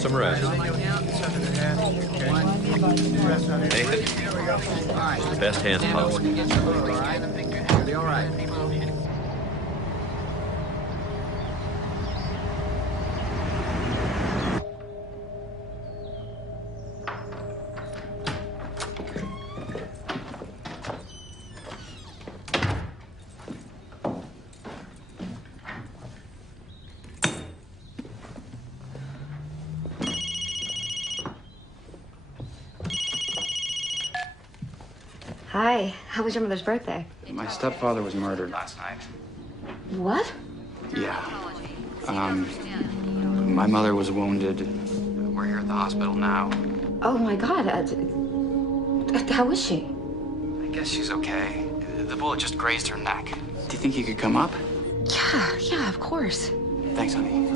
some rest. Nathan, best hands possible. You'll be all right. Hi, how was your mother's birthday? My stepfather was murdered last night. What? Yeah. My mother was wounded. We're here at the hospital now. Oh my God, how is she? I guess she's okay. The bullet just grazed her neck. Do you think you could come up? Yeah, of course. Thanks, honey.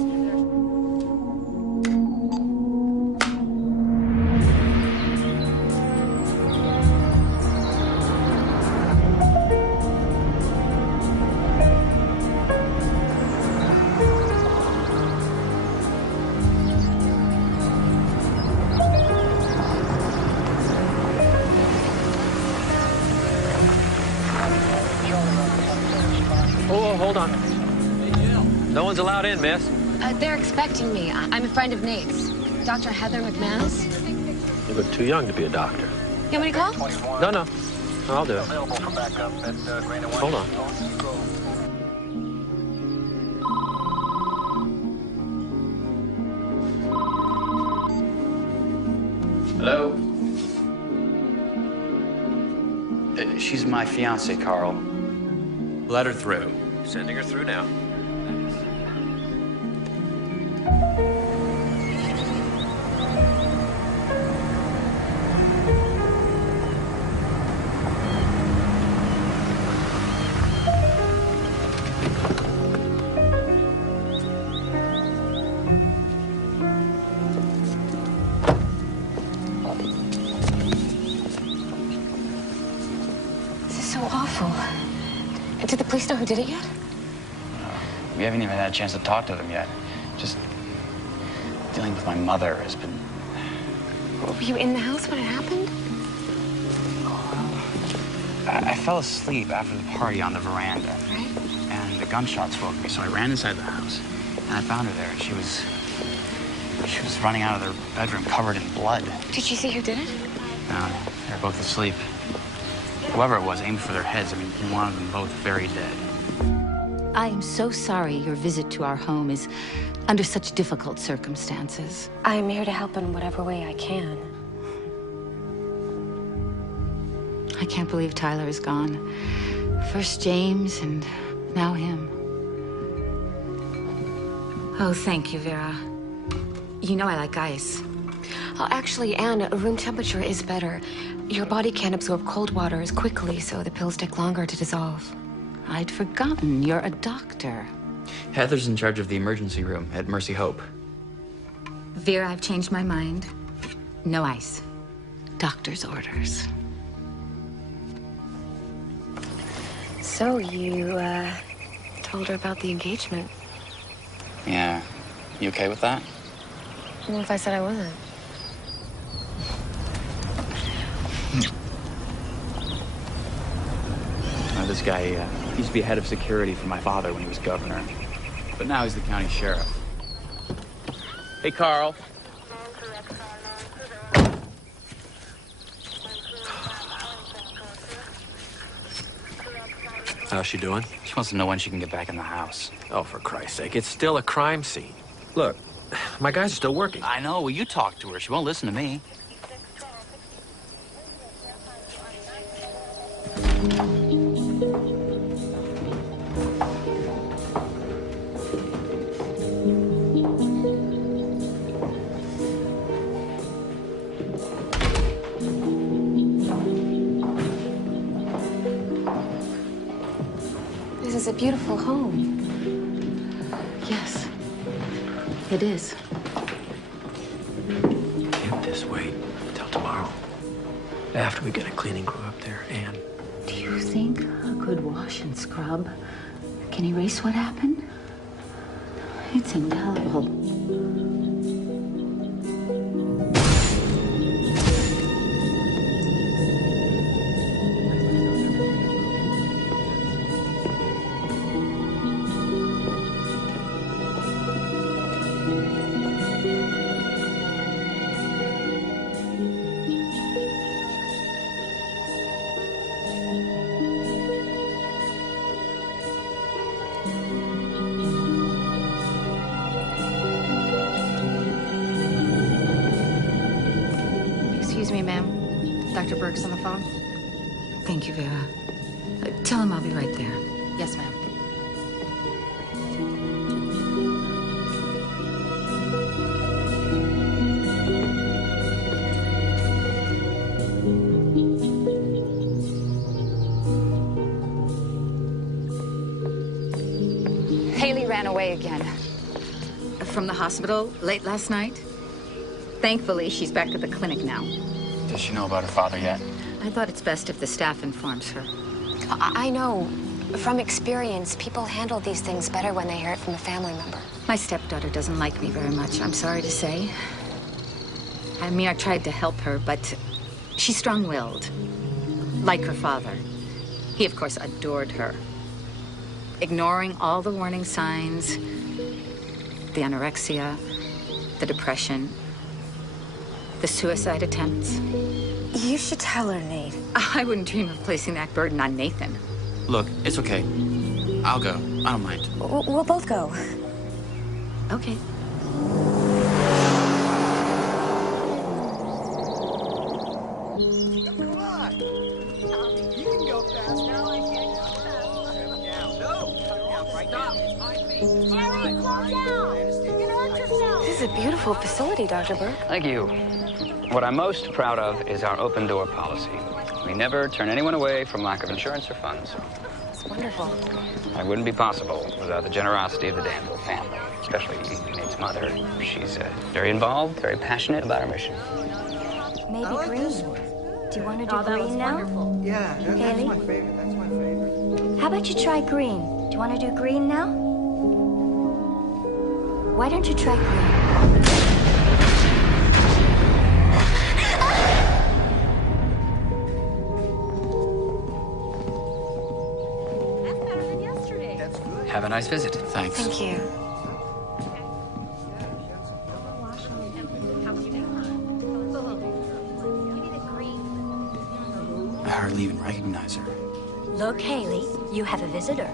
Oh, hold on. No one's allowed in, miss. They're expecting me. I'm a friend of Nate's. Dr. Heather McManus. You look too young to be a doctor. You want me to call? No. I'll do it. Hold on. Hello? She's my fiance, Carl. Let her through. Sending her through now. This is so awful. Did the police know who did it yet? We haven't even had a chance to talk to them yet. Just dealing with my mother has been... Were you in the house when it happened? I fell asleep after the party on the veranda. Right. And the gunshots woke me, so I ran inside the house. And I found her there. She was running out of their bedroom covered in blood. Did you see who did it? No, they were both asleep. Whoever it was aimed for their heads. I mean, he wanted them both very dead. I am so sorry your visit to our home is under such difficult circumstances. I'm here to help in whatever way I can. I can't believe Tyler is gone. First James and now him. Oh, thank you, Vera. You know I like ice. Oh, actually, Anne, room temperature is better. Your body can't absorb cold water as quickly, so the pills take longer to dissolve. I'd forgotten you're a doctor. Heather's in charge of the emergency room at Mercy Hope. Vera, I've changed my mind. No ice. Doctor's orders. So you, told her about the engagement. Yeah. You okay with that? What if I said I wasn't? This guy, used to be head of security for my father when he was governor. But now he's the county sheriff. Hey, Carl. How's she doing? She wants to know when she can get back in the house. Oh, for Christ's sake, it's still a crime scene. Look, my guys are still working. I know. Well, you talk to her. She won't listen to me. This is a beautiful home. Yes, it is. Can't this wait till tomorrow? After we get a cleaning crew up there, and... Do you think a good wash and scrub can erase what happened? It's indelible. me, ma'am. Dr. Burke's on the phone. Thank you, Vera. Tell him I'll be right there. Yes, ma'am. Haley ran away again. From the hospital late last night? Thankfully, she's back at the clinic now. Does she know about her father yet? I thought it's best if the staff informs her. I know. From experience, people handle these things better when they hear it from a family member. My stepdaughter doesn't like me very much, I'm sorry to say. I mean, I tried to help her, but she's strong-willed, like her father. He, of course, adored her. Ignoring all the warning signs, the anorexia, the depression, the suicide attempts. You should tell her, Nate. I wouldn't dream of placing that burden on Nathan. Look, it's okay. I'll go. I don't mind. We'll both go. Okay. Come on. You can go fast. No, I can't go fast. No. Right now. It's my feet. Jerry, slow down. You're gonna hurt yourself. This is a beautiful facility, Dr. Burke. Thank you. What I'm most proud of is our open door policy. We never turn anyone away from lack of insurance or funds. It's wonderful. It wouldn't be possible without the generosity of the Danville family, especially Nate's mother. She's very involved, very passionate about our mission. Maybe I like green. this one. Do you want to do green now? Yeah, that's Haley? my favorite. That's my favorite. How about you try green? Do you want to do green now? Why don't you try green? That's better than yesterday. That's good. Have a nice visit. Thanks. Thank you. I hardly even recognize her. Look, Haley, you have a visitor.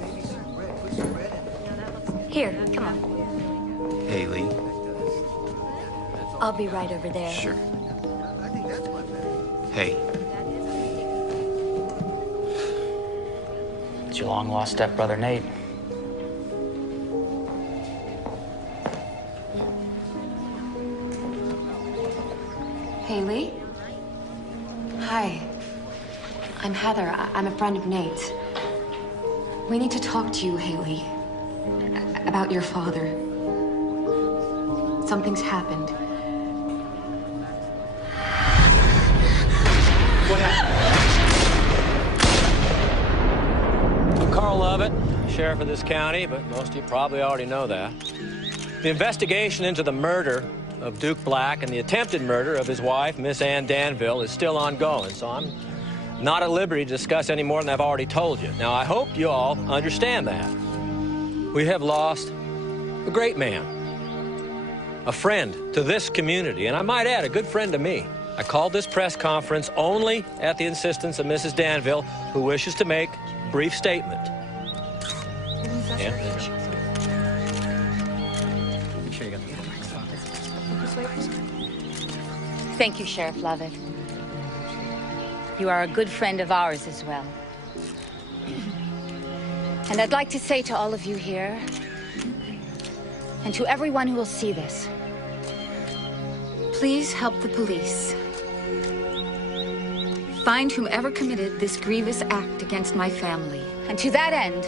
Maybe some red. Put some red in it. Here, come on. Haley. I'll be right over there. Sure. I think that's my favorite. Hey. It's your long-lost stepbrother, Nate. Haley? Hi. I'm Heather. I'm a friend of Nate's. We need to talk to you, Haley. About your father. Something's happened. I'm Carl Lovett, sheriff of this county, but most of you probably already know that. The investigation into the murder of Duke Black and the attempted murder of his wife, Miss Ann Danville, is still ongoing, so I'm not at liberty to discuss any more than I've already told you. Now, I hope you all understand that. We have lost a great man, a friend to this community, and I might add, a good friend to me. I called this press conference only at the insistence of Mrs. Danville, who wishes to make a brief statement. Yeah. Thank you, Sheriff Lovett. You are a good friend of ours as well. And I'd like to say to all of you here, and to everyone who will see this, please help the police. Find whomever committed this grievous act against my family. And to that end,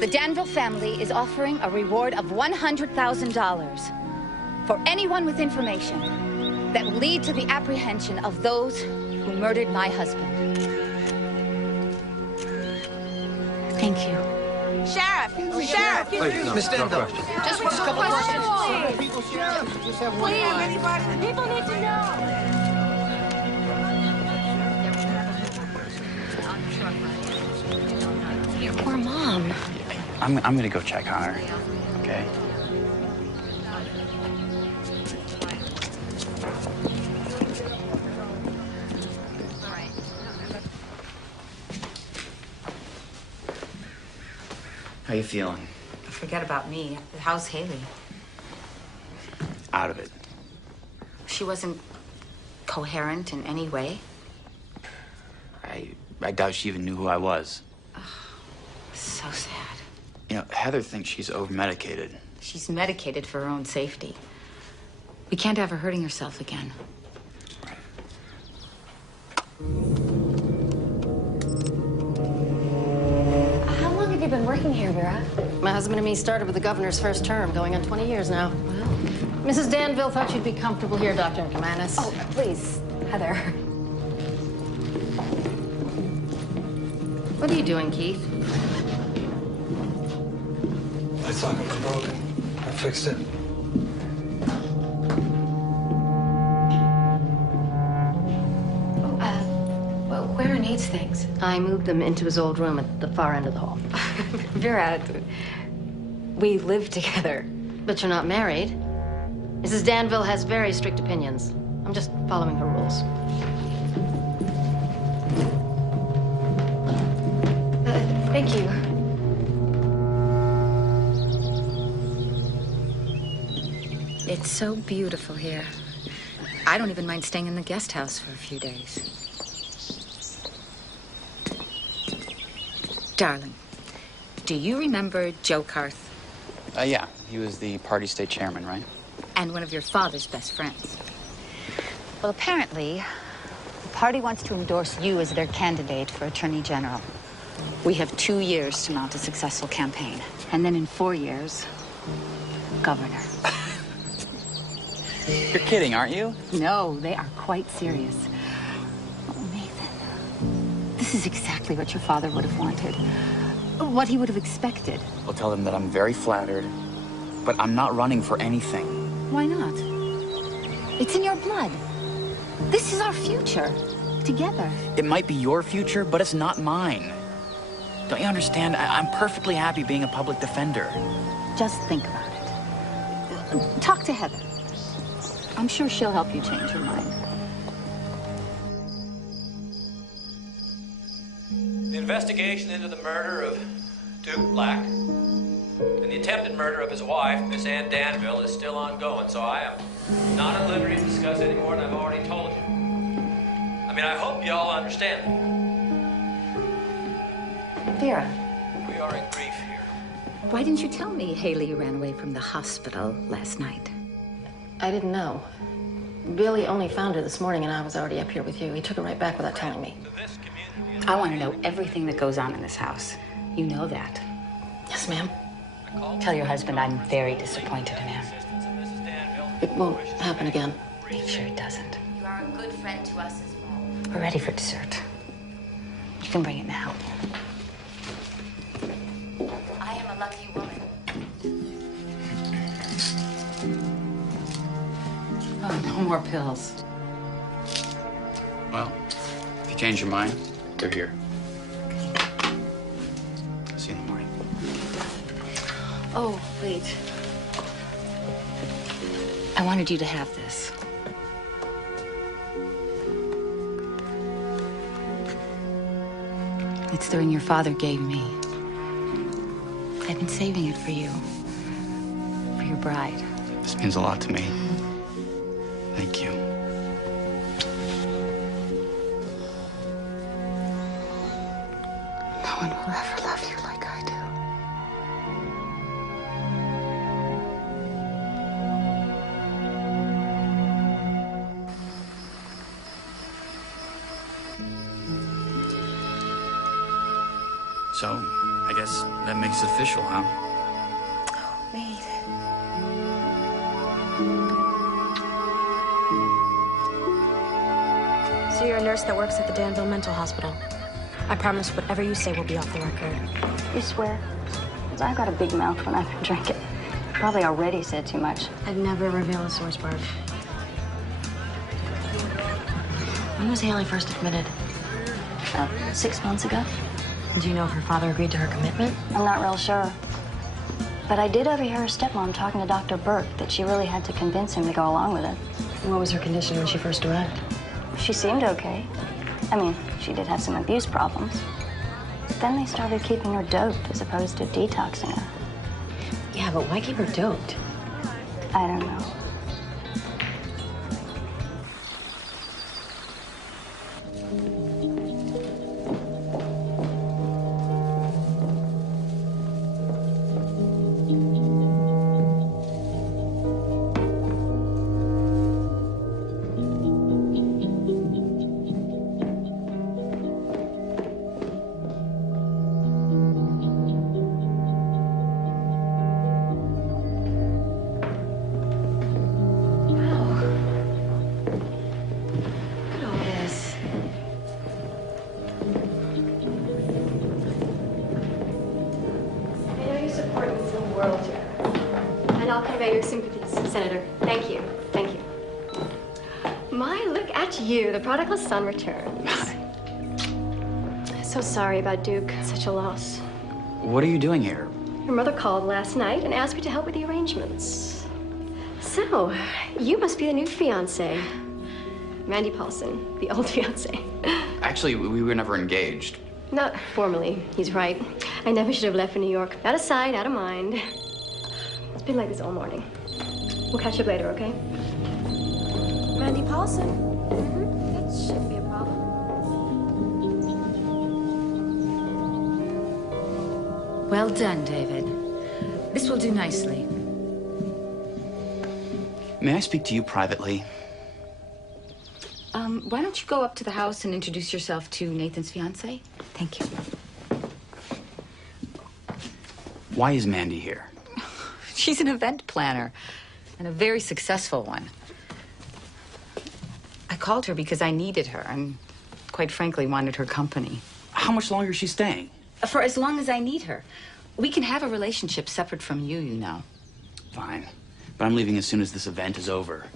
the Danville family is offering a reward of $100,000 for anyone with information that will lead to the apprehension of those who murdered my husband. Thank you. Sheriff! Sheriff! Miss Danville. Just one question. People, sheriff. Just have one. Please. People need to know. Your poor mom. I'm gonna go check on her, okay? How you feeling? Forget about me. How's Haley? Out of it. She wasn't coherent in any way? I doubt she even knew who I was. So sad. You know, Heather thinks she's over-medicated. She's medicated for her own safety. We can't have her hurting herself again. How long have you been working here, Vera? My husband and me started with the governor's first term, going on 20 years now. Wow. Mrs. Danville thought you'd be comfortable here, Dr. McManus. Oh, please, Heather. What are you doing, Keith? My socket was broken. I fixed it. Well, where are Nate's things? I moved them into his old room at the far end of the hall. Vera, we live together. But you're not married. Mrs. Danville has very strict opinions. I'm just following her rules. Thank you. It's so beautiful here. I don't even mind staying in the guest house for a few days. Darling, do you remember Joe Carth? Yeah, he was the party state chairman, right? And one of your father's best friends. Well, apparently, the party wants to endorse you as their candidate for Attorney General. We have 2 years to mount a successful campaign. And then in 4 years, governor. You're kidding, aren't you? No, they are quite serious. Oh, Nathan, this is exactly what your father would have wanted. What he would have expected. I'll tell them that I'm very flattered, but I'm not running for anything. Why not? It's in your blood. This is our future. Together. It might be your future, but it's not mine. Don't you understand? I'm perfectly happy being a public defender. Just think about it. Talk to Heather. I'm sure she'll help you change your mind. The investigation into the murder of Duke Black and the attempted murder of his wife, Miss Ann Danville, is still ongoing, so I am not at liberty to discuss any more than I've already told you. I mean, I hope you all understand that. Vera. We are in grief here. Why didn't you tell me Haley ran away from the hospital last night? I didn't know. Billy only found her this morning, and I was already up here with you. He took her right back without telling me. I want to know everything that goes on in this house. You know that. Yes, ma'am. Tell your husband I'm very disappointed in him. It won't happen again. Make sure it doesn't. You are a good friend to us as well. We're ready for dessert. You can bring it now. I am a lucky woman. Oh, no more pills. Well, if you change your mind, they're here. See you in the morning. Oh, wait. I wanted you to have this. It's the ring your father gave me. I've been saving it for you. For your bride. This means a lot to me. Thank you. No one will ever love you like I do. So, I guess that makes it official, huh? Nate. So you're a nurse that works at the Danville Mental Hospital. I promise whatever you say will be off the record. You swear? 'Cause I've got a big mouth when I've been drinking. Probably already said too much. I'd never reveal a source, Barb. When was Haley first admitted? About 6 months ago. Do you know if her father agreed to her commitment? I'm not real sure. But I did overhear her stepmom talking to Dr. Burke that she really had to convince him to go along with it. What was her condition when she first arrived? She seemed okay. I mean, she did have some abuse problems. But then they started keeping her doped as opposed to detoxing her. Yeah, but why keep her doped? I don't know. world to her. And I'll convey your sympathies, Senator. Thank you. Thank you. My, look at you. The prodigal son returns. So sorry about Duke. Such a loss. What are you doing here? Your mother called last night and asked me to help with the arrangements. So, you must be the new fiancé. Mandy Paulson, the old fiancé. Actually, we were never engaged. Not formally, he's right. I never should have left for New York. Out of sight, out of mind. It's been like this all morning. We'll catch up later, okay? Mandy Paulson? That shouldn't be a problem. Well done, David. This will do nicely. May I speak to you privately? Why don't you go up to the house and introduce yourself to Nathan's fiancée? Thank you. Why is Mandy here? She's an event planner, and a very successful one. I called her because I needed her, and quite frankly wanted her company. How much longer is she staying? For as long as I need her. We can have a relationship separate from you, you know. Fine. But I'm leaving as soon as this event is over.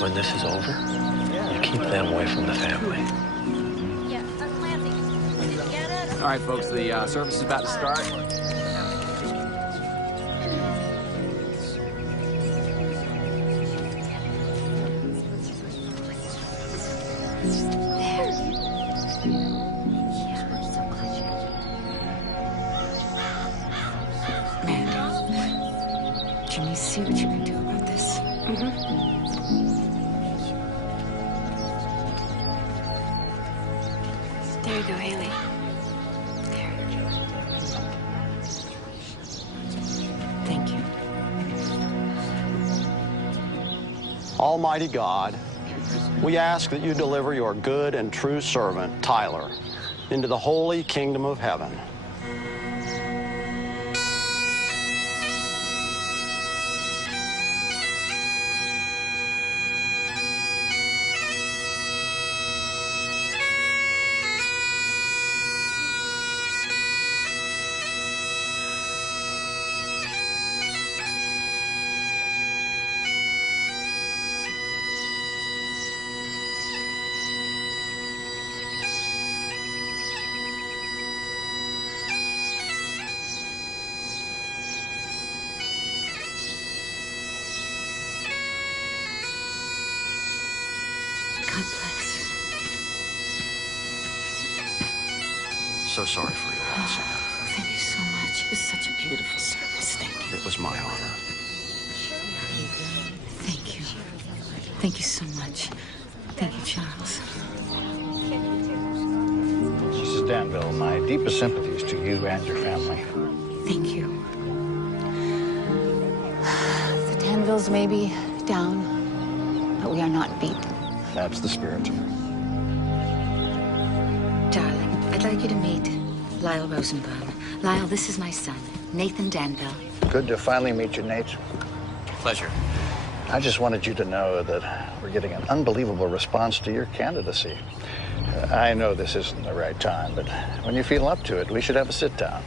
When this is over, you keep them away from the family. All right, folks, the service is about to start. Can you see what you can do about this? There you go, Haley. Thank you. Almighty God, we ask that you deliver your good and true servant, Tyler, into the holy kingdom of heaven. God bless. So sorry for your loss. Thank you so much. It was such a beautiful service. Thank you. It was my honor. Thank you. Thank you so much. Thank you, Charles. Mrs. Danville, my deepest sympathies to you and your family. Thank you. The Danvilles may be down, but we are not beat. That's the spirit. Darling, I'd like you to meet Lyle Rosenbaum. Lyle, this is my son, Nathan Danville. Good to finally meet you, Nate. Pleasure. I just wanted you to know that we're getting an unbelievable response to your candidacy. I know this isn't the right time, but when you feel up to it, we should have a sit-down.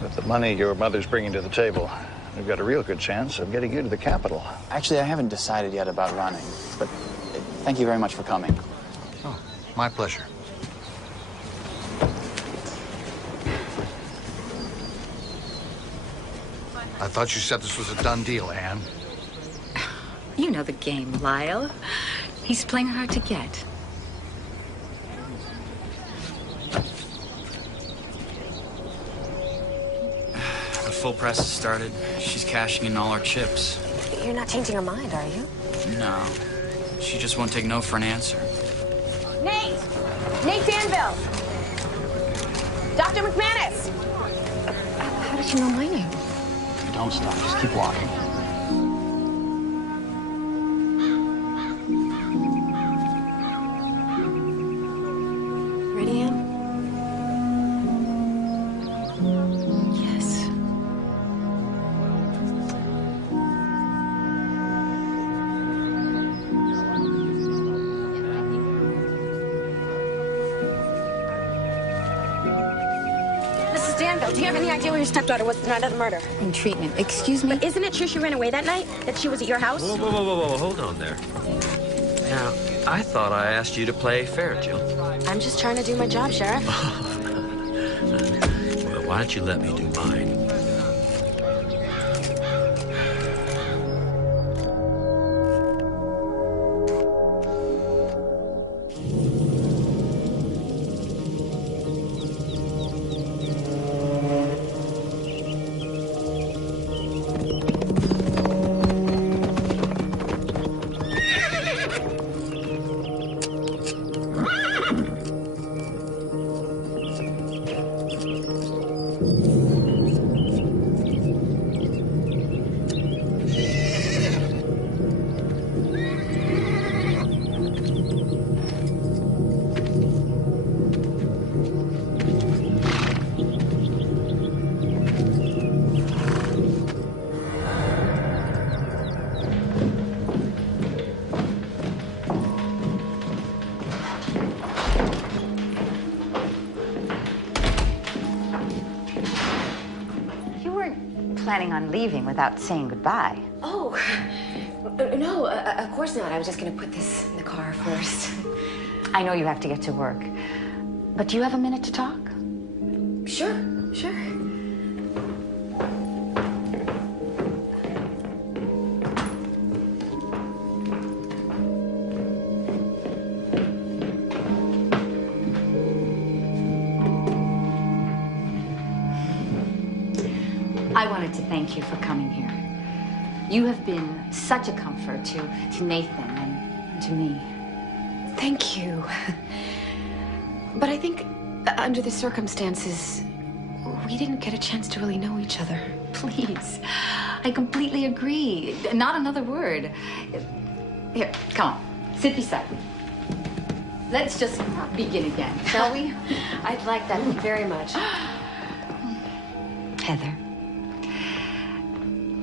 With the money your mother's bringing to the table, we've got a real good chance of getting you to the Capitol. Actually, I haven't decided yet about running, but thank you very much for coming. Oh, my pleasure. I thought you said this was a done deal, Anne. You know the game, Lyle. He's playing hard to get. The full press has started. She's cashing in all our chips. You're not changing her mind, are you? No. She just won't take no for an answer. Nate! Nate Danville! Dr. McManus! How did you know my name? Don't stop. Just keep walking. Ready, Anne? Yes. Mrs. Danville, do you have any idea where your stepdaughter was the night of the murder? In treatment. Excuse me? But isn't it true she ran away that night? That she was at your house? Whoa, whoa, whoa, whoa, whoa, hold on there. Now, I thought I asked you to play fair, Jill. I'm just trying to do my job, Sheriff. Well, why don't you let me do mine? Planning on leaving without saying goodbye. Oh, no, of course not. I was just going to put this in the car first. I know you have to get to work, but do you have a minute to talk? Sure, sure. I wanted to thank you for coming here. You have been such a comfort to Nathan and to me. Thank you. But I think under the circumstances, we didn't get a chance to really know each other. Please. I completely agree. Not another word. Here, come on. Sit beside me. Let's just begin again, shall we? I'd like that very much. Heather,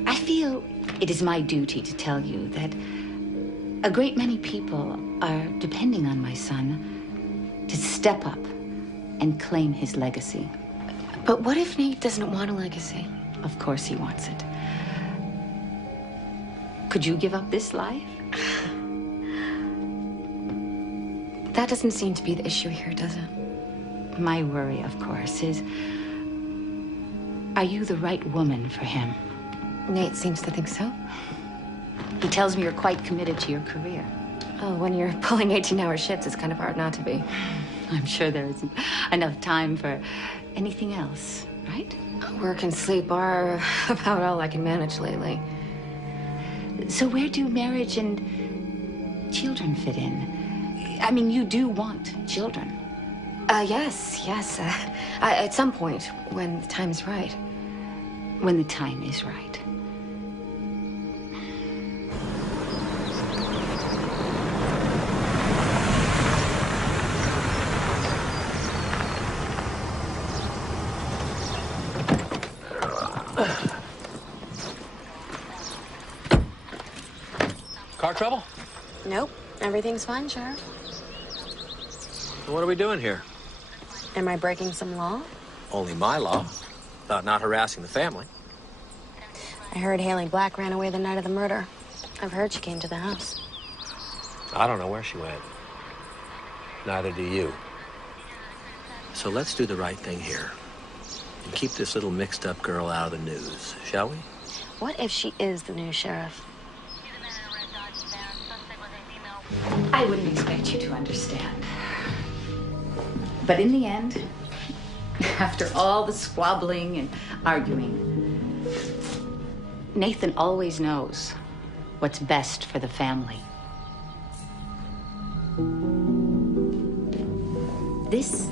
I feel it is my duty to tell you that a great many people are depending on my son to step up and claim his legacy. But what if Nate doesn't want a legacy? Of course he wants it. Could you give up this life? That doesn't seem to be the issue here, does it? My worry, of course, is, are you the right woman for him? Nate seems to think so. He tells me you're quite committed to your career. Oh, when you're pulling 18-hour shifts, it's kind of hard not to be. I'm sure there isn't enough time for anything else, right? Work and sleep are about all I can manage lately. So where do marriage and children fit in? I mean, you do want children. Yes. At some point, when the time is right. When the time is right. Car trouble? Nope. Everything's fine, Sheriff. What are we doing here? Am I breaking some law? Only my law. About not harassing the family. I heard Haley Black ran away the night of the murder. I've heard she came to the house. I don't know where she went. Neither do you. So let's do the right thing here. And keep this little mixed-up girl out of the news, shall we? What if she is the new sheriff? I wouldn't expect you to understand. But in the end, after all the squabbling and arguing, Nathan always knows what's best for the family. This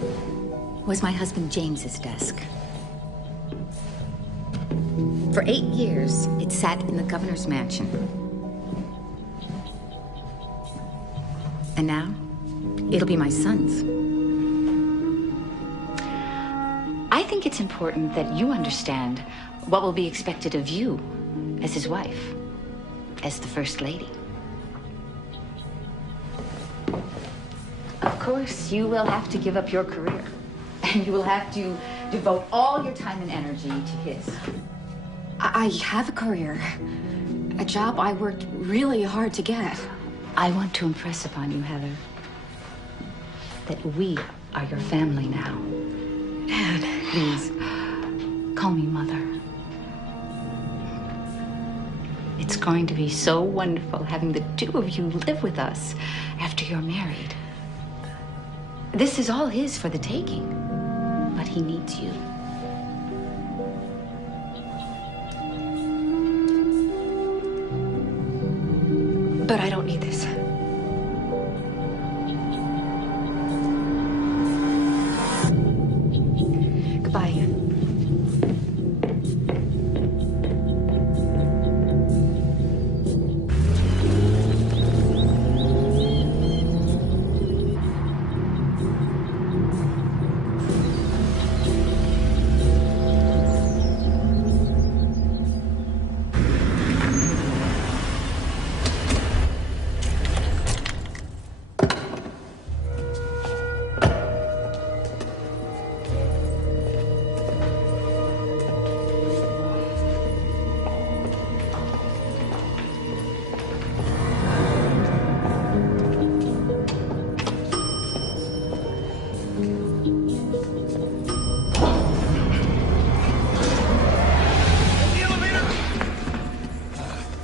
was my husband James's desk. For 8 years, it sat in the governor's mansion. And now, it'll be my son's. I think it's important that you understand what will be expected of you as his wife, as the First Lady. Of course, you will have to give up your career, and you will have to devote all your time and energy to his. I have a career. A job I worked really hard to get. I want to impress upon you, Heather, that we are your family now. Dad. Please, call me Mother. It's going to be so wonderful having the two of you live with us after you're married. This is all his for the taking, but he needs you. But I don't need this. Goodbye.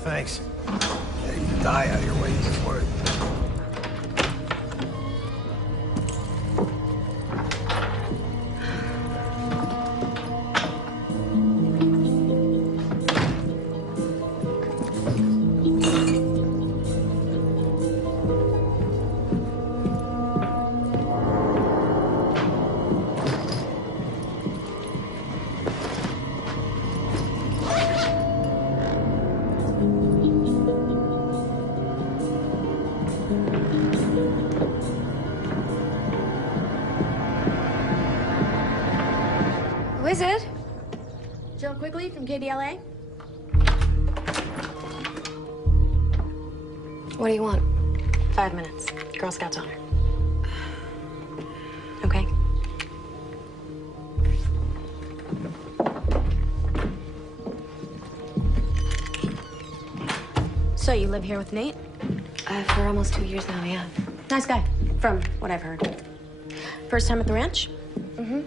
Thanks. Yeah, you can die out of your way. This is worth it. Who is it? Jill Quigley from KDLA? What do you want? 5 minutes. Girl Scouts honor. Okay. So you live here with Nate? For almost 2 years now, yeah. Nice guy, from what I've heard. First time at the ranch? Mm-hmm.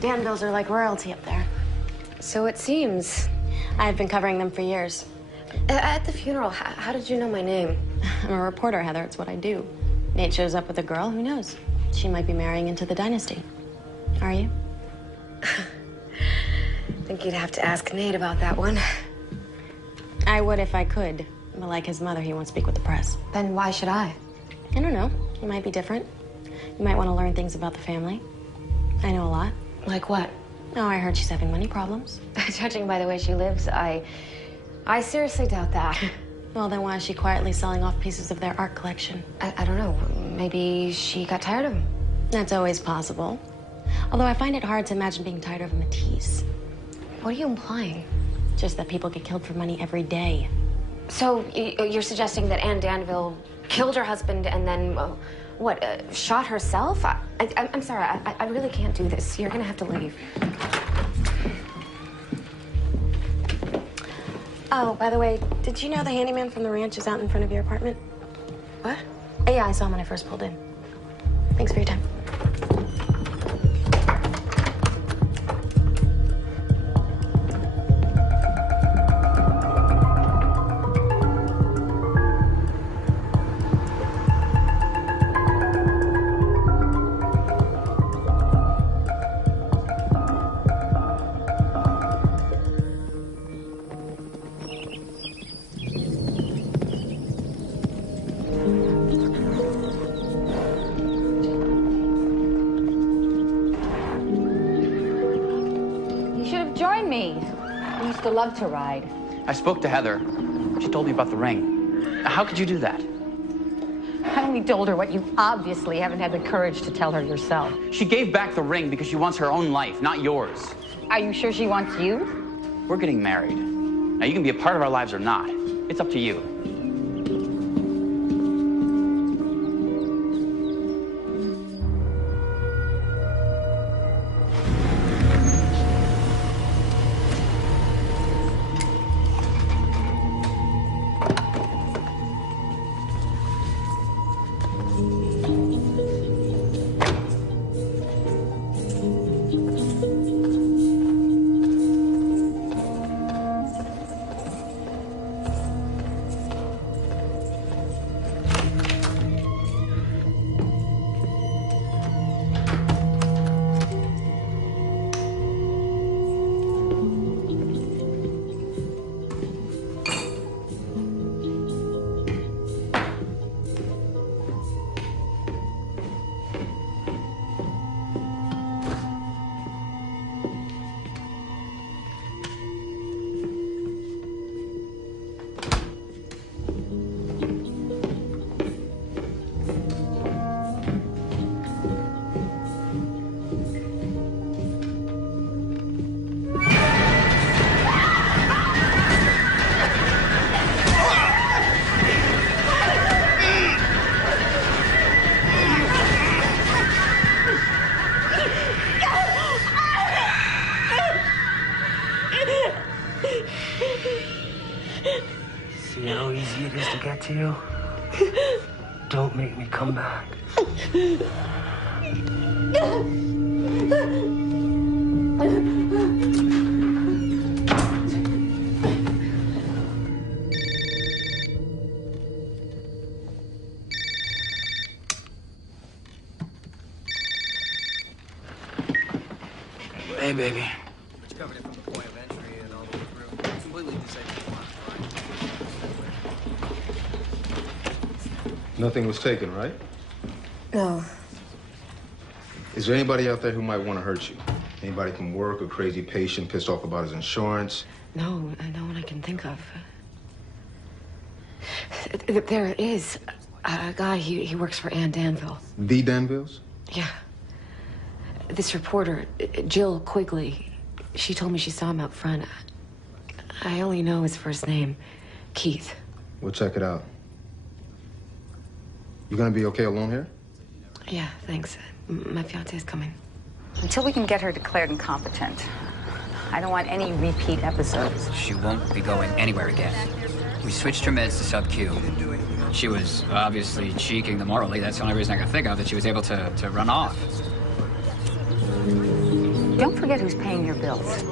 Danvilles are like royalty up there. So it seems. I've been covering them for years. At the funeral, how did you know my name? I'm a reporter, Heather. It's what I do. Nate shows up with a girl. Who knows? She might be marrying into the dynasty. Are you? I think you'd have to ask Nate about that one. I would if I could. But like his mother, he won't speak with the press. Then why should I? I don't know. You might be different. You might want to learn things about the family. I know a lot. Like what? Oh, I heard she's having money problems. Judging by the way she lives, I seriously doubt that. Well, then why is she quietly selling off pieces of their art collection? I don't know. Maybe she got tired of him. That's always possible. Although I find it hard to imagine being tired of a Matisse. What are you implying? Just that people get killed for money every day. So you're suggesting that Anne Danville killed her husband and then, shot herself? I'm sorry, I really can't do this. You're gonna have to leave. Oh, by the way, did you know the handyman from the ranch is out in front of your apartment? What? Yeah, I saw him when I first pulled in. Thanks for your time. me. We used to love to ride. I spoke to Heather. She told me about the ring. How could you do that? I only told her what you obviously haven't had the courage to tell her yourself. She gave back the ring because she wants her own life, not yours. Are you sure she wants you? We're getting married. Now, you can be a part of our lives or not. It's up to you. See how easy it is to get to you? Don't make me come back. Hey, baby. Which covered it from the point of entry and all the way through. Completely disabled. Nothing was taken, right? No. Is there anybody out there who might want to hurt you? Anybody from work, a crazy patient pissed off about his insurance? No, no one I can think of. There is a guy, he works for Ann Danville. The Danvilles? Yeah. This reporter, Jill Quigley, she told me she saw him out front. I only know his first name, Keith. We'll check it out. You gonna be okay alone here? Yeah, thanks. My fiance's coming. Until we can get her declared incompetent, I don't want any repeat episodes. She won't be going anywhere again. We switched her meds to sub-Q. She was obviously cheeking them orally. That's the only reason I could think of that she was able to run off. Don't forget who's paying your bills.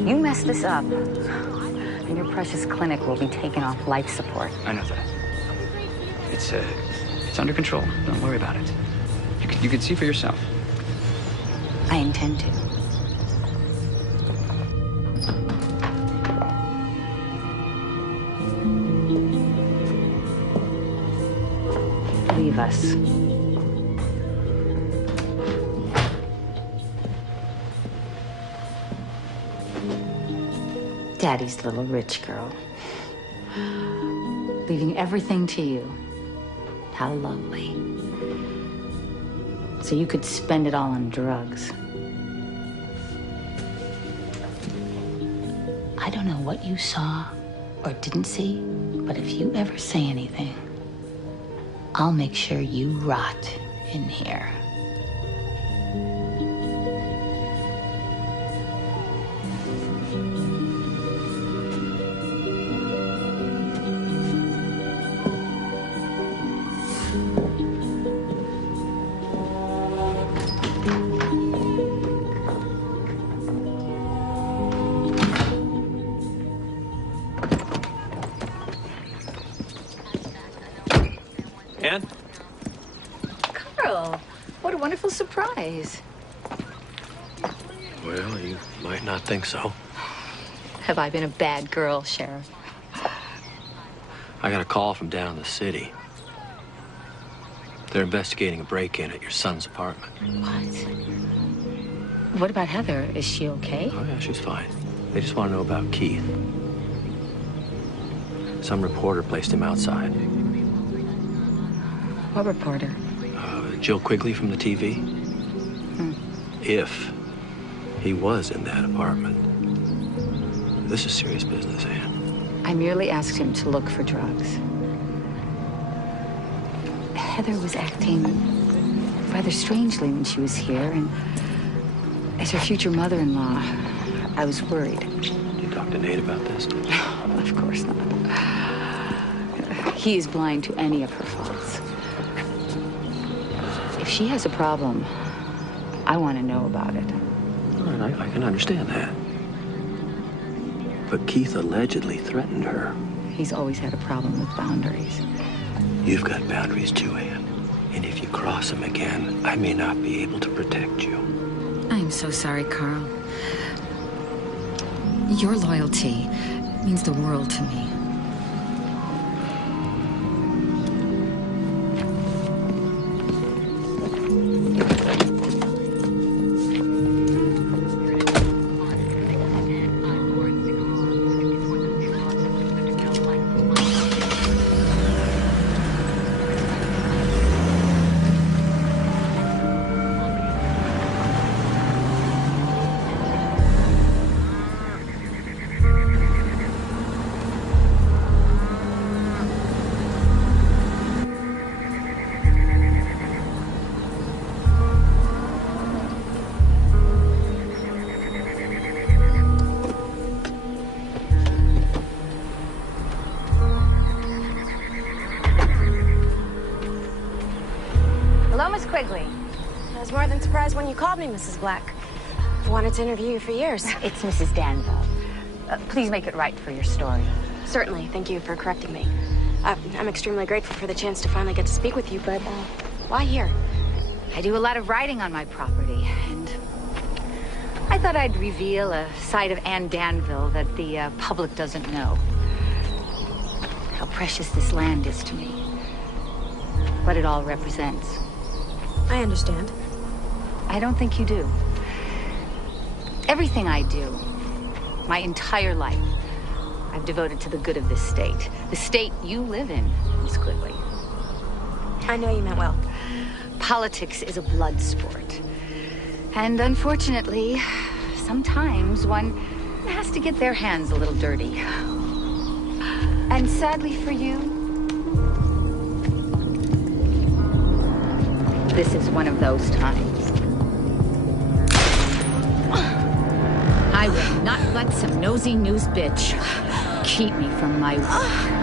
You mess this up, and your precious clinic will be taken off life support. I know that. It's under control. Don't worry about it. You can see for yourself. I intend to. Leave us. Daddy's little rich girl. Leaving everything to you. How lovely. So you could spend it all on drugs. I don't know what you saw or didn't see, but if you ever say anything, I'll make sure you rot in here. Ann? Carl, what a wonderful surprise. Well, you might not think so. Have I been a bad girl, Sheriff? I got a call from down in the city. They're investigating a break-in at your son's apartment. What? What about Heather? Is she okay? Oh, yeah, she's fine. They just want to know about Keith. Some reporter placed him outside. What reporter? Jill Quigley from the TV. If he was in that apartment. This is serious business, Anne. I merely asked him to look for drugs. Heather was acting rather strangely when she was here, and as her future mother-in-law, I was worried. Did you talk to Nate about this? Of course not. He is blind to any of her faults. If she has a problem, I want to know about it. All right, I can understand that. But Keith allegedly threatened her. He's always had a problem with boundaries. You've got boundaries too, Anne. And if you cross them again, I may not be able to protect you. I'm so sorry, Carl. Your loyalty means the world to me. Quigley. I was more than surprised when you called me, Mrs. Black. I wanted to interview you for years. It's Mrs. Danville. Please make it right for your story. Certainly. Thank you for correcting me. I'm extremely grateful for the chance to finally get to speak with you, but why here? I do a lot of writing on my property, and I thought I'd reveal a side of Anne Danville that the public doesn't know. How precious this land is to me. What it all represents. I understand. I don't think you do. Everything I do, my entire life, I've devoted to the good of this state. The state you live in, Miss Quigley. I know you meant well. Politics is a blood sport. And unfortunately, sometimes one has to get their hands a little dirty. And sadly for you, this is one of those times. I will not let some nosy news bitch keep me from my work.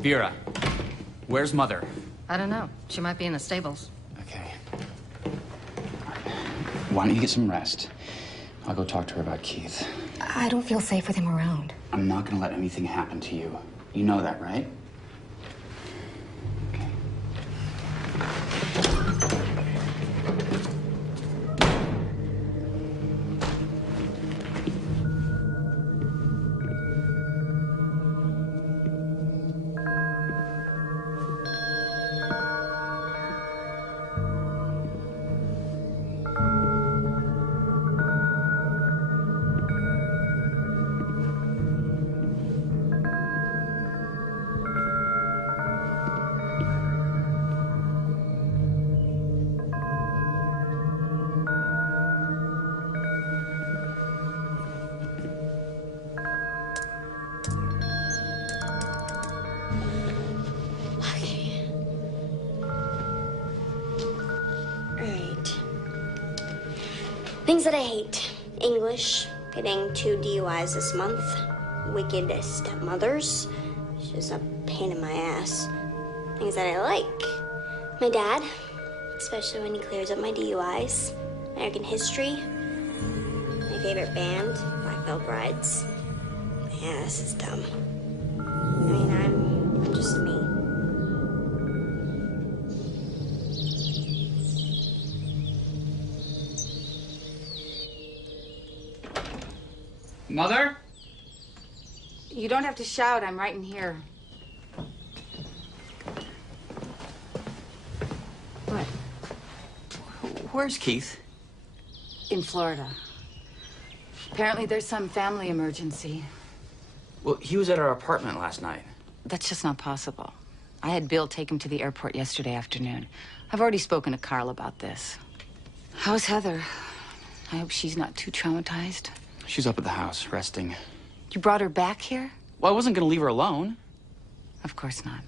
Vera, where's Mother? I don't know. She might be in the stables. Okay. Why don't you get some rest? I'll go talk to her about Keith. I don't feel safe with him around. I'm not gonna let anything happen to you. You know that, right? Things that I hate. English, Getting 2 DUIs this month. Wicked stepmothers. She's a pain in my ass. Things that I like. My dad, especially when he clears up my DUIs. American history. My favorite band, Black Veil Brides. Yeah, this is dumb. I mean, I'm just me. Mother? You don't have to shout. I'm right in here. What? Where's Keith? In Florida. Apparently there's some family emergency. Well, he was at our apartment last night. That's just not possible. I had Bill take him to the airport yesterday afternoon. I've already spoken to Carl about this. How's Heather? I hope she's not too traumatized. She's up at the house, resting. You brought her back here? Well, I wasn't gonna leave her alone. Of course not.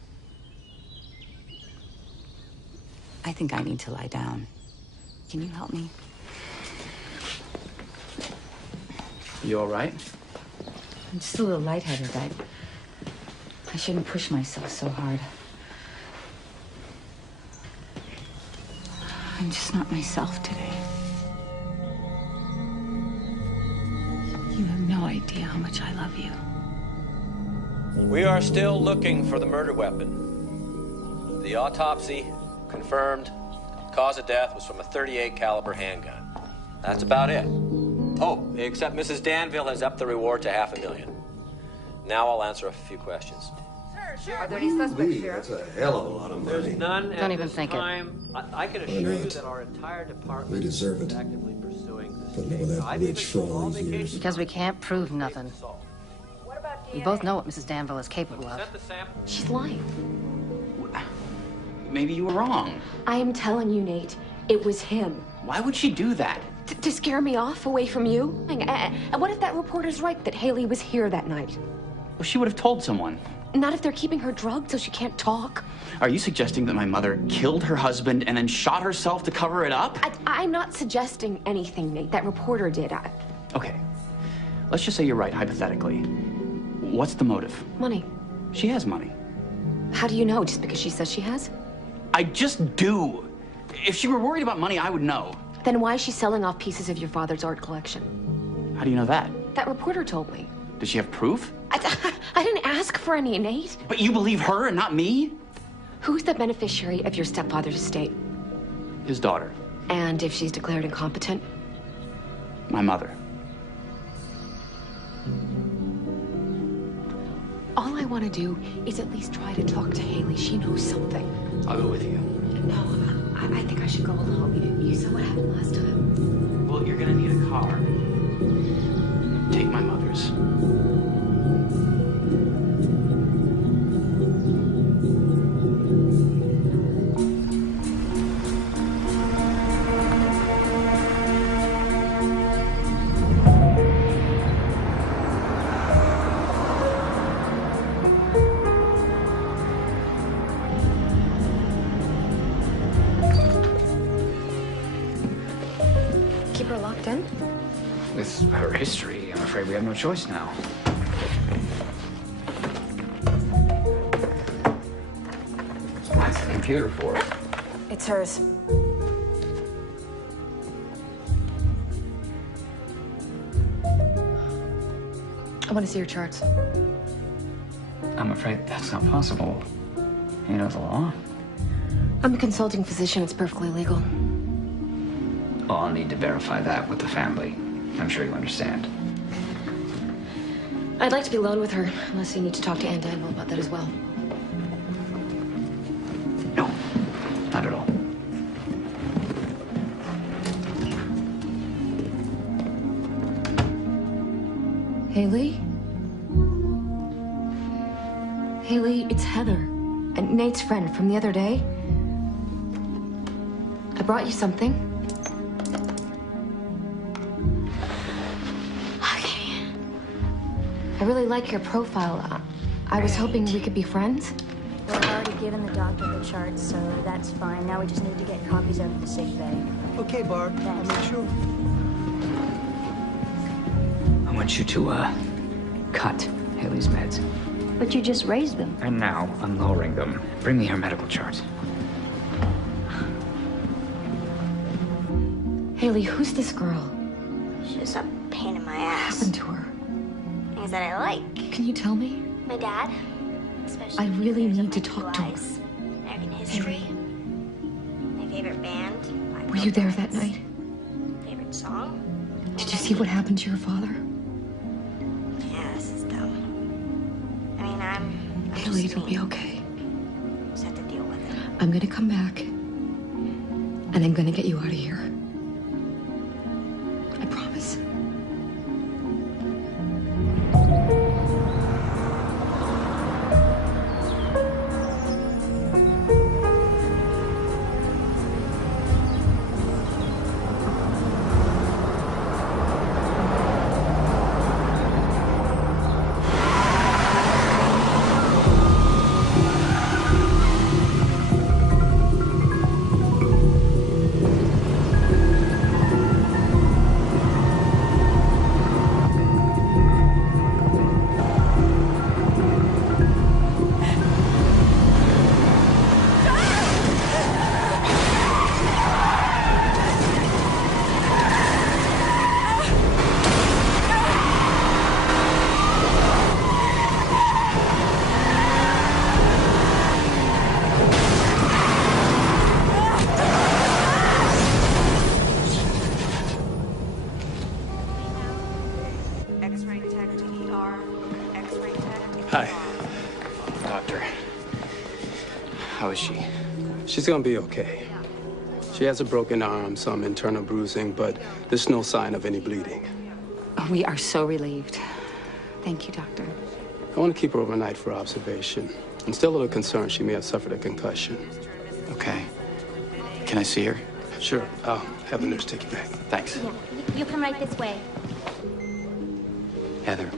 I think I need to lie down. Can you help me? You all right? I'm just a little lightheaded. I shouldn't push myself so hard. I'm just not myself today. You have no idea how much I love you. We are still looking for the murder weapon. The autopsy confirmed cause of death was from a .38 caliber handgun. That's about it. Oh, except Mrs. Danville has upped the reward to $500,000. Now I'll answer a few questions. Are there any suspects, Sheriff? That's a hell of a lot of money. There's none Don't at even this think it. time. I can assure you that our entire department We deserve is it. actively pursuing this Putting up case. with that I've witch even for all called these years. vacation Because we can't prove nothing. We both know what Mrs. Danville is capable of. Sent the sample. She's lying. Maybe you were wrong. I am telling you, Nate, it was him. Why would she do that? To scare me off away from you? And what if that reporter's right that Haley was here that night? Well, she would have told someone. Not if they're keeping her drugged so she can't talk. Are you suggesting that my mother killed her husband and then shot herself to cover it up? I'm not suggesting anything, Nate. That reporter did. Okay. Let's just say you're right, hypothetically. What's the motive? Money. She has money. How do you know? Just because she says she has? I just do. If she were worried about money, I would know. Then why is she selling off pieces of your father's art collection? How do you know that? That reporter told me. Does she have proof? I didn't ask for any, Nate. But you believe her and not me? Who's the beneficiary of your stepfather's estate? His daughter. And if she's declared incompetent? My mother. All I want to do is at least try to talk to Haley. She knows something. I'll go with you. No, I think I should go alone. You saw what happened last time. Well, you're gonna need a car. Take my mother's. Keep her locked in? With her history, I'm afraid we have no choice now. What's the computer for? It's hers. I want to see your charts. I'm afraid that's not possible. You know the law? I'm a consulting physician. It's perfectly legal. Well, I'll need to verify that with the family. I'm sure you understand. I'd like to be alone with her, unless you need to talk to Ann Danville about that as well. No, not at all. Haley? Haley, it's Heather. And Nate's friend from the other day. I brought you something. Okay. I really like your profile. I was hoping we could be friends. We've already given the doctor the charts, so that's fine. Now we just need to get copies of the sick bay. Okay, Barb. I'll make sure. want you to, cut Haley's meds. But you just raised them. And now I'm lowering them. Bring me her medical chart. Haley, who's this girl? She's a pain in my ass. What happened to her? Things that I like. Can you tell me? My dad, especially. I really need to talk to her. American history. My favorite band. Were you there that night? Favorite song. Did you see what happened to your father? Yeah, this is dumb. I mean, I'm Haley, it'll be okay. just have to deal with it. I'm gonna come back, and I'm gonna get you out of here. I promise. Hi. Doctor, how is she? She's gonna be okay. She has a broken arm, some internal bruising, but there's no sign of any bleeding. We are so relieved. Thank you, Doctor. I want to keep her overnight for observation. I'm still a little concerned she may have suffered a concussion. Okay. Can I see her? Sure. I'll have the nurse take you back. Thanks. Yeah, you come right this way. Heather.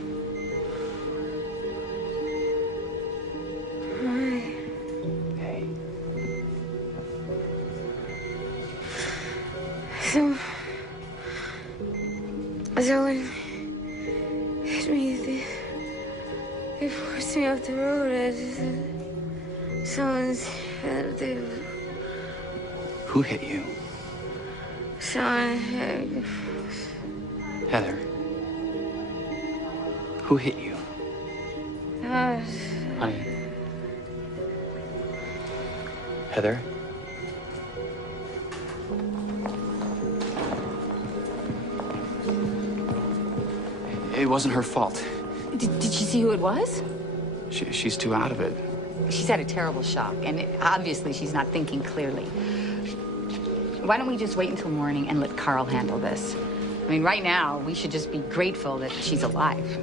Hey. Someone hit me. They forced me off the road. Someone's they. Who hit you? Someone hit me. Heather. Who hit you? Honey. Heather? It wasn't her fault. Did you see who it was? She's too out of it. She's had a terrible shock, and obviously she's not thinking clearly. Why don't we just wait until morning and let Carl handle this? I mean, right now, we should just be grateful that she's alive.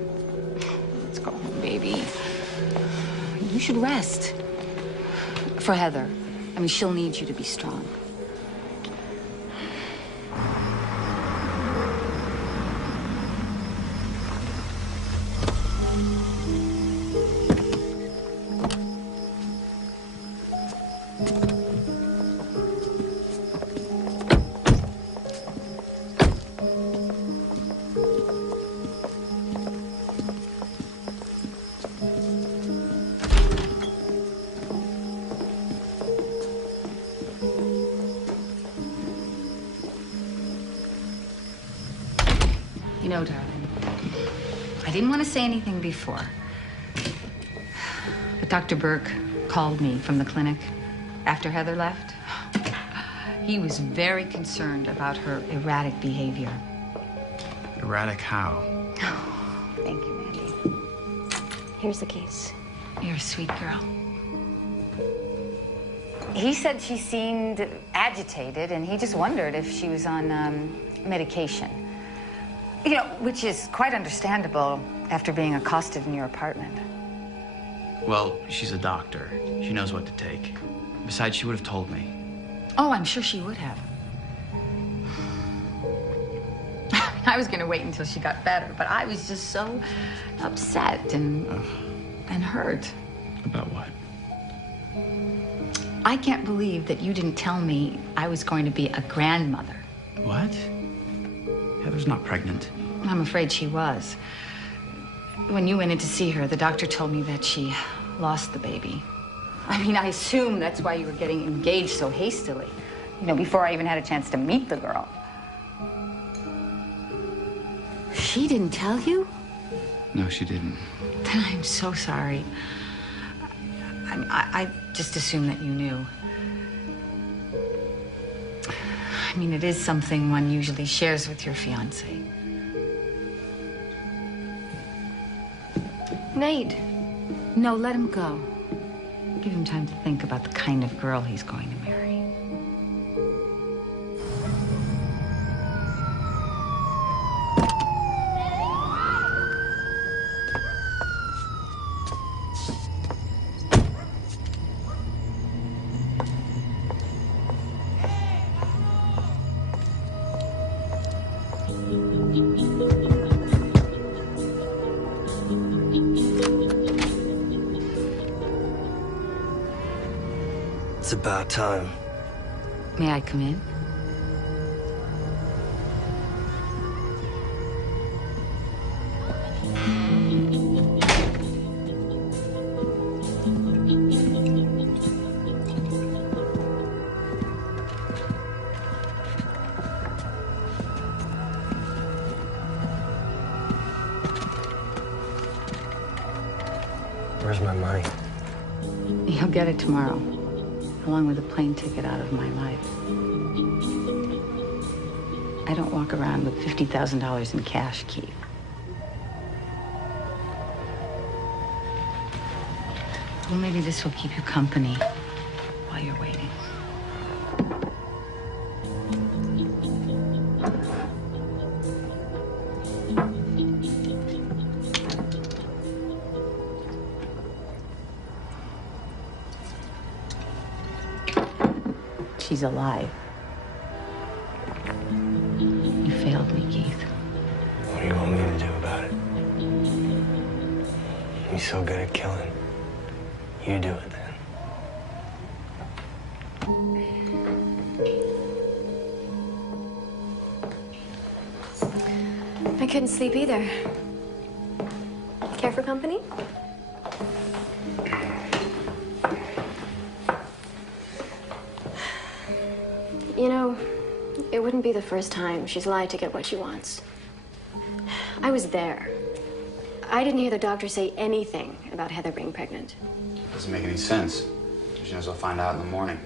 Let's go home, baby. You should rest. For Heather. I mean, she'll need you to be strong. You know, darling, I didn't want to say anything before, but Dr. Burke called me from the clinic after Heather left. He was very concerned about her erratic behavior. Erratic how? Thank you, Mandy. Here's the case. You're a sweet girl. He said she seemed agitated, and he just wondered if she was on medication. You know, which is quite understandable after being accosted in your apartment. Well, she's a doctor. She knows what to take. Besides, she would have told me. Oh, I'm sure she would have. I was going to wait until she got better, but I was just so upset and hurt. About what? I can't believe that you didn't tell me I was going to be a grandmother. What? Heather's not pregnant. I'm afraid she was. When you went in to see her, the doctor told me that she lost the baby. I mean, I assume that's why you were getting engaged so hastily. You know, before I even had a chance to meet the girl. She didn't tell you? No, she didn't. Then I'm so sorry. I just assumed that you knew. I mean, it is something one usually shares with your fiancé. Nate. No, let him go. Give him time to think about the kind of girl he's going to marry. It's about time. May I come in? Where's my money? You'll get it tomorrow, along with a plane ticket out of my life. I don't walk around with $50,000 in cash, Keith. Well, maybe this will keep you company while you're waiting. She's alive. You failed me, Keith. What do you want me to do about it? You're so good at killing. You do it then. I couldn't sleep either. Care for company? You know, it wouldn't be the first time she's lied to get what she wants. I was there. I didn't hear the doctor say anything about Heather being pregnant. Doesn't make any sense. She knows I'll find out in the morning.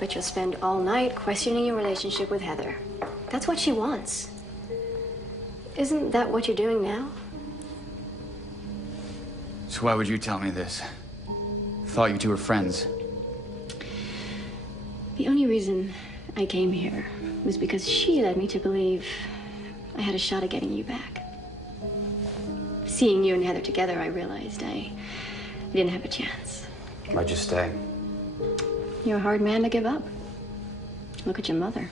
But you'll spend all night questioning your relationship with Heather. That's what she wants. Isn't that what you're doing now? So why would you tell me this? Thought you two were friends. The only reason I came here was because she led me to believe I had a shot at getting you back. Seeing you and Heather together, I realized I didn't have a chance. Why'd you stay? You're a hard man to give up. Look at your mother.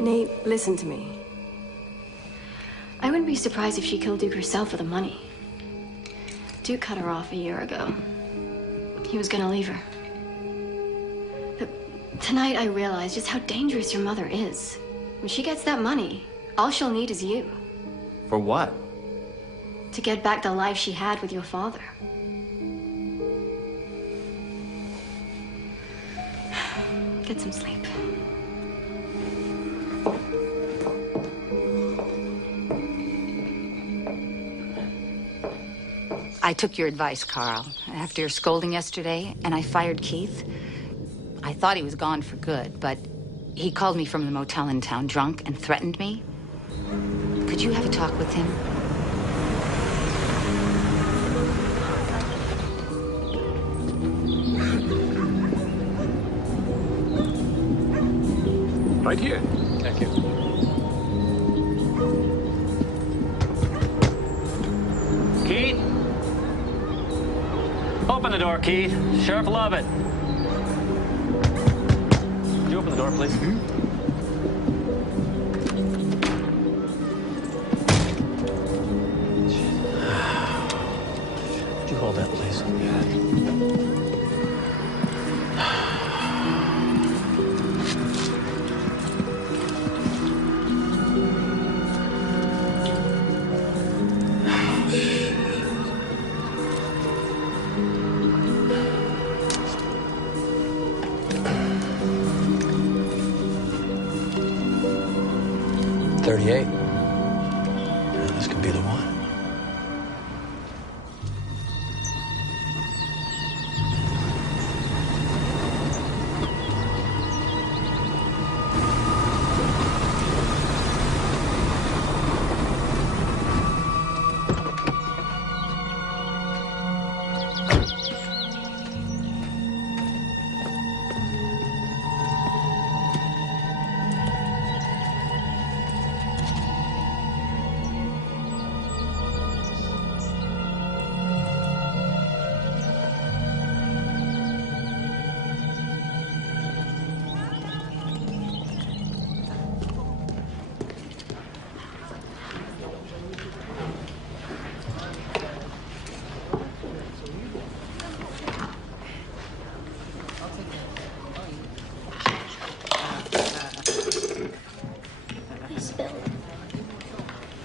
Nate, listen to me. I wouldn't be surprised if she killed Duke herself for the money. Duke cut her off a year ago. He was gonna leave her. But tonight I realized just how dangerous your mother is. When she gets that money, all she'll need is you. For what? To get back the life she had with your father. Get some sleep. I took your advice, Carl, after your scolding yesterday, and I fired Keith. I thought he was gone for good, but he called me from the motel in town drunk and threatened me. Could you have a talk with him? Right here. Thank you. Keith? Open the door, Keith. Sheriff Lovett. Could you open the door, please? Could you hold that, please? This could be the one.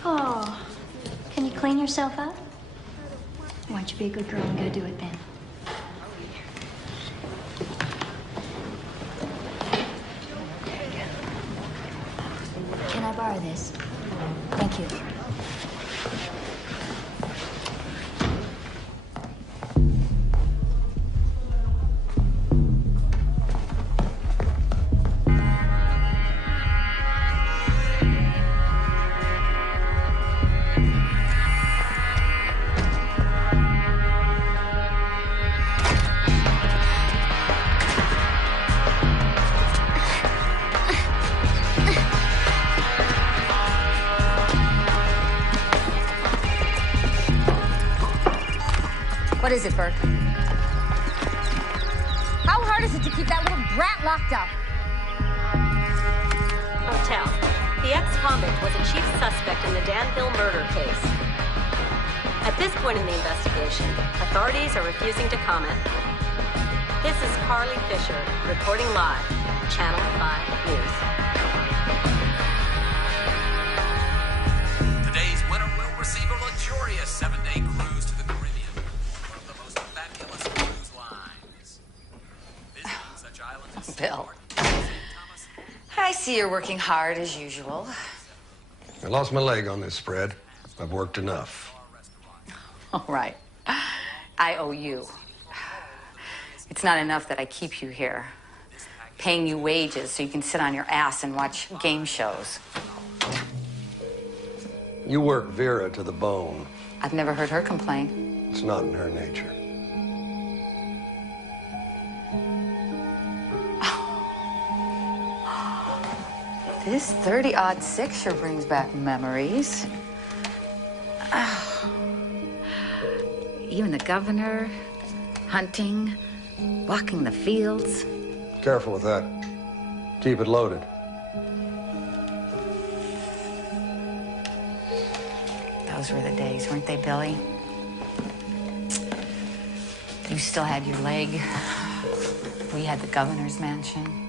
Oh, can you clean yourself up? Why don't you be a good girl and go do it then? Can I borrow this? Thank you. What is it, Burke? How hard is it to keep that little brat locked up? Motel. The ex-convict was a chief suspect in the Danville murder case. At this point in the investigation, authorities are refusing to comment. This is Carly Fisher, reporting live, Channel 5 News. Today's winner will receive a luxurious 7-day cruise to the Caribbean, one of the most fabulous cruise lines. Visiting such islands as Bill. I see you're working hard as usual. I lost my leg on this spread. I've worked enough. All right. I owe you. It's not enough that I keep you here, paying you wages so you can sit on your ass and watch game shows. You work Vera to the bone. I've never heard her complain. It's not in her nature. This 30-06 sure brings back memories. You and the governor, hunting, walking the fields. Careful with that. Keep it loaded. Those were the days, weren't they, Billy? You still had your leg. We had the governor's mansion.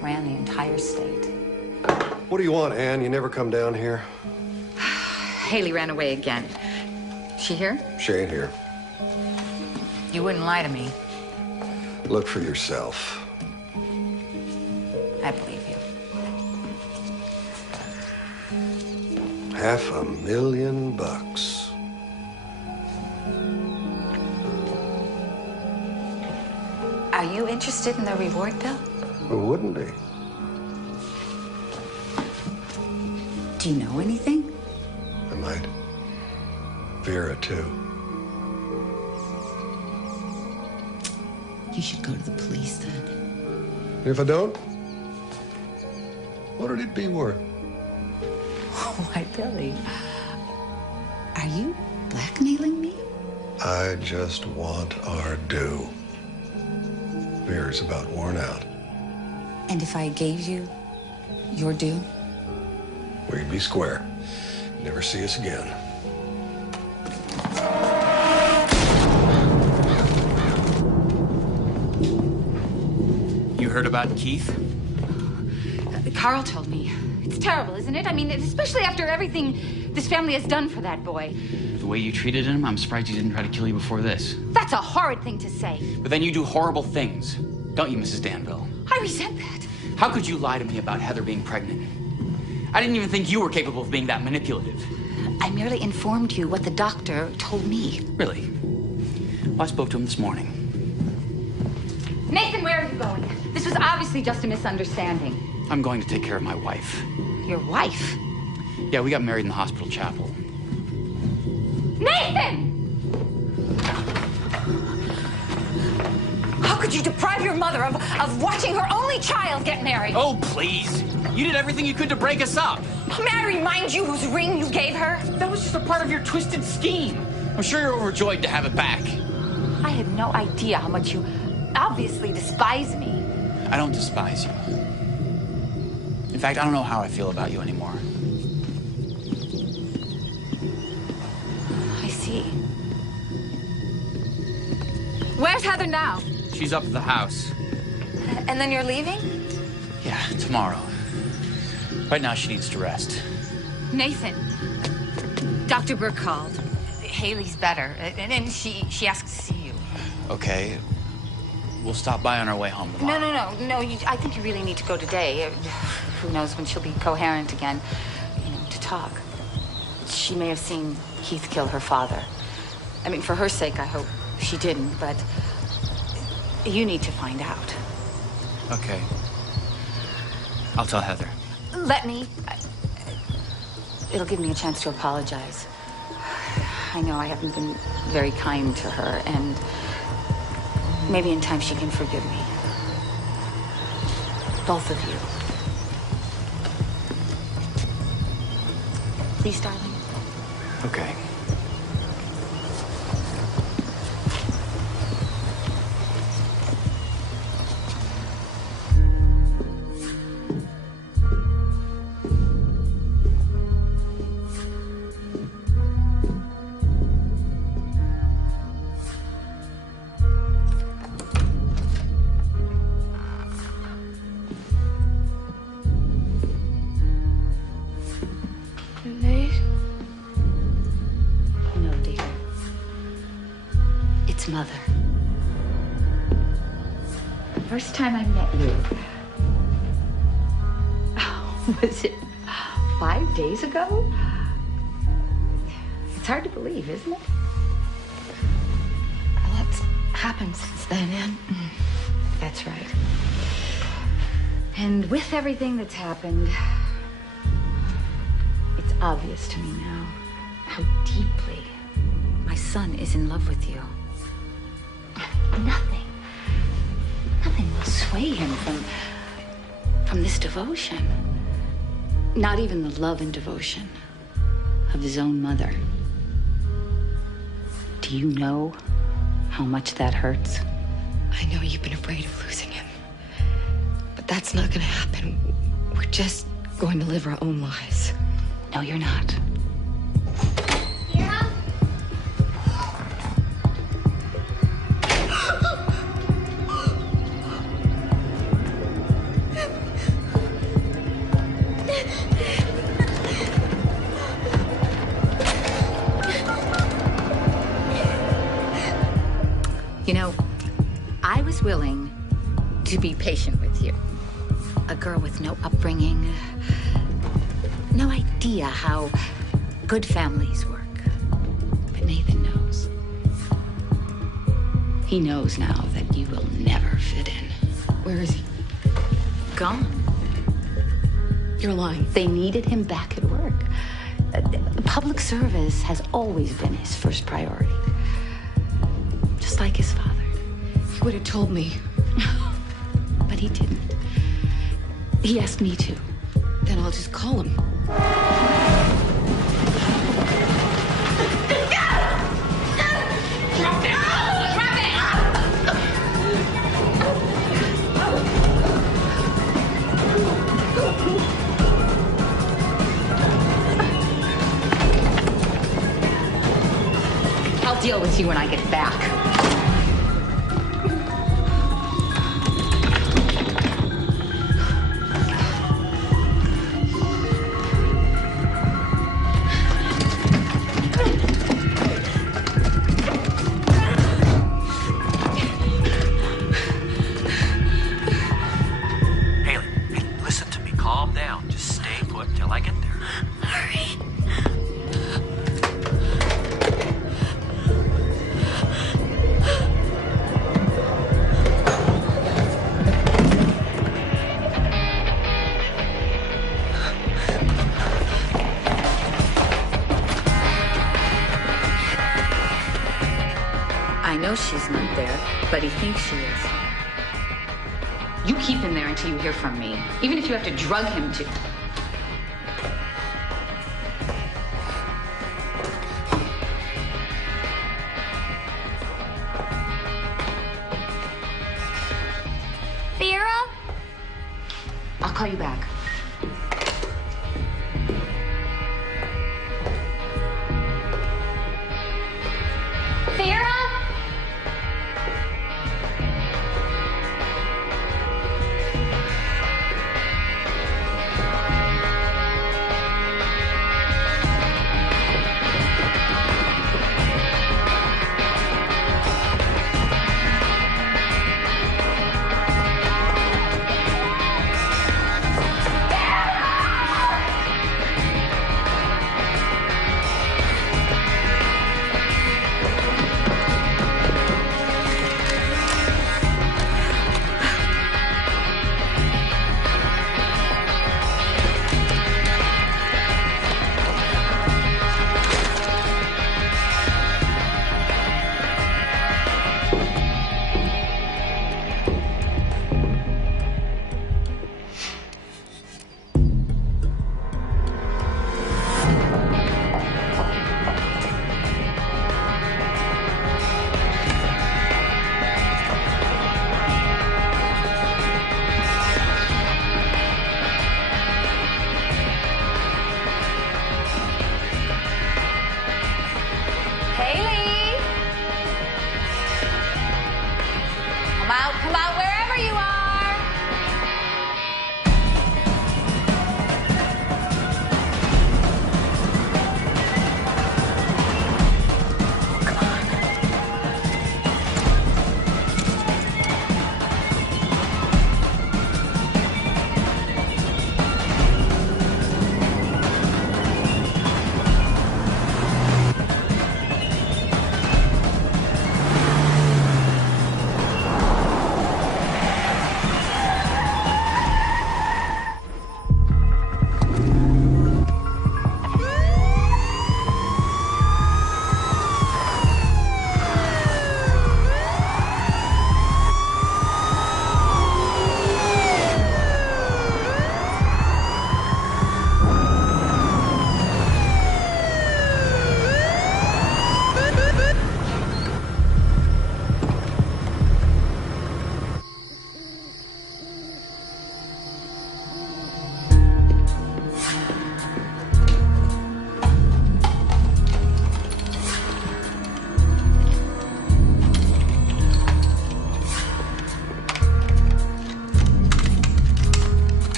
Ran the entire state. What do you want, Ann? You never come down here? Haley ran away again. She here? She ain't here. You wouldn't lie to me. Look for yourself. I believe you. $500,000. Are you interested in the reward, Bill? Who wouldn't be? Do you know anything? I might. Vera, too. You should go to the police then. If I don't, What would it be worth? Why, Billy, are you blackmailing me? I just want our due. Beer's about worn out. And if I gave you your due? We'd be square. Never see us again. You heard about Keith? Carl told me. It's terrible, isn't it? I mean, especially after everything this family has done for that boy. The way you treated him, I'm surprised he didn't try to kill you before this. That's a horrid thing to say. But then you do horrible things, don't you, Mrs. Danville? I resent that. How could you lie to me about Heather being pregnant? I didn't even think you were capable of being that manipulative. I merely informed you what the doctor told me. Really? Well, I spoke to him this morning. Nathan, where are you going? This was obviously just a misunderstanding. I'm going to take care of my wife. Your wife? Yeah, we got married in the hospital chapel. Nathan! How could you deprive your mother of watching her only child get married? Oh, please. You did everything you could to break us up. May I remind you whose ring you gave her? That was just a part of your twisted scheme. I'm sure you're overjoyed to have it back. I had no idea how much you obviously despise me. I don't despise you. In fact, I don't know how I feel about you anymore. I see. Where's Heather now? She's up at the house. And then you're leaving? Yeah, tomorrow. Right now, she needs to rest. Nathan, Dr. Burke called. Haley's better, and she asked to see you. Okay. We'll stop by on our way home tomorrow. No. I think you really need to go today. Who knows when she'll be coherent again, to talk. She may have seen Keith kill her father. I mean, for her sake, I hope she didn't, but you need to find out. Okay. I'll tell Heather. Let me. It'll give me a chance to apologize. I know I haven't been very kind to her, and maybe in time she can forgive me. Both of you. Please, darling. Okay. No, dear. It's Mother. First time I met you. Was it 5 days ago? It's hard to believe, isn't it? A lot's happened since then, Anne. That's right. And with everything that's happened, it's obvious to me now how deeply my son is in love with you. Nothing will sway him from this devotion. Not even the love and devotion of his own mother. Do you know how much that hurts? I know you've been afraid of losing him. But that's not gonna happen. We're just going to live our own lives. No, you're not. You know, I was willing to be patient with you. A girl with no upbringing, no idea how good families work. But Nathan knows. He knows now that you will never fit in. Where is he? Gone. You're lying. They needed him back at work. Public service has always been his first priority. Just like his father. He would have told me. But he didn't. He asked me to. Well, I'll just call him. I'll deal with you when I get back. Haley, listen to me. Calm down. Just stay put till I get there. Hurry. I know she's not there, but he thinks she is. You keep him there until you hear from me, even if you have to drug him to. Vera? I'll call you back. Vera?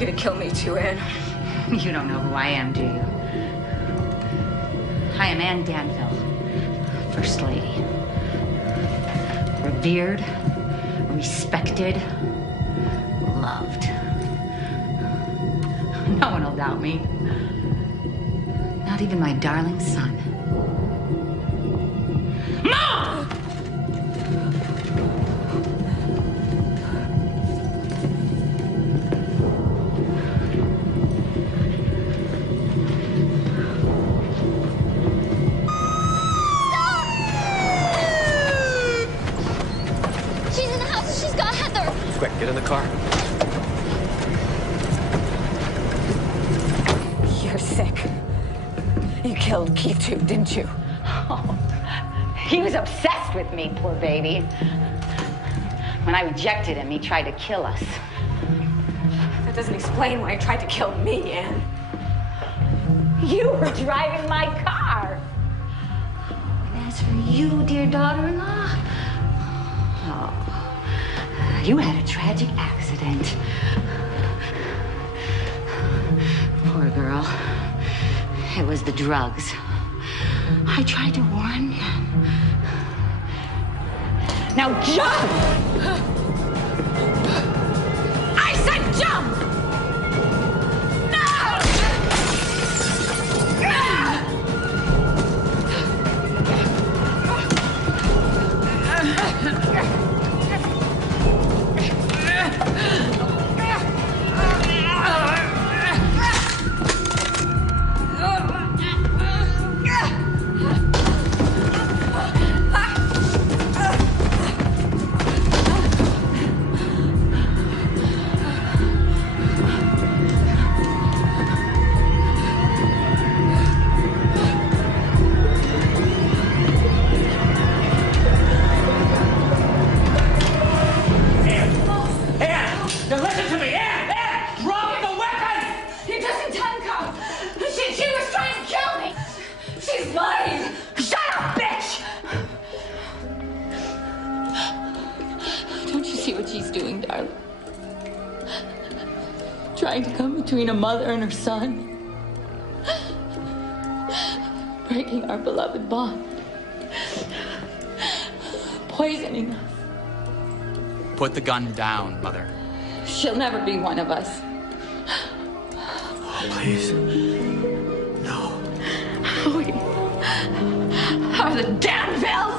gonna kill me too, Anne. You don't know who I am, do you? I am Anne Danville, First Lady. Revered, respected, loved. No one will doubt me. Not even my darling son. Mom! She's in the house. She's got Heather. Quick, get in the car. You're sick. You killed Keith too, didn't you? Oh, he was obsessed with me, poor baby. When I rejected him, he tried to kill us. That doesn't explain why he tried to kill me, Anne. You were driving my car. And as for you, dear daughter-in-law, oh, you had a tragic accident. Poor girl. It was the drugs. I tried to warn you. Now jump! I said jump! Trying to come between a mother and her son. Breaking our beloved bond. Poisoning us. Put the gun down, Mother. She'll never be one of us. Oh, please. No. We are the Danvilles!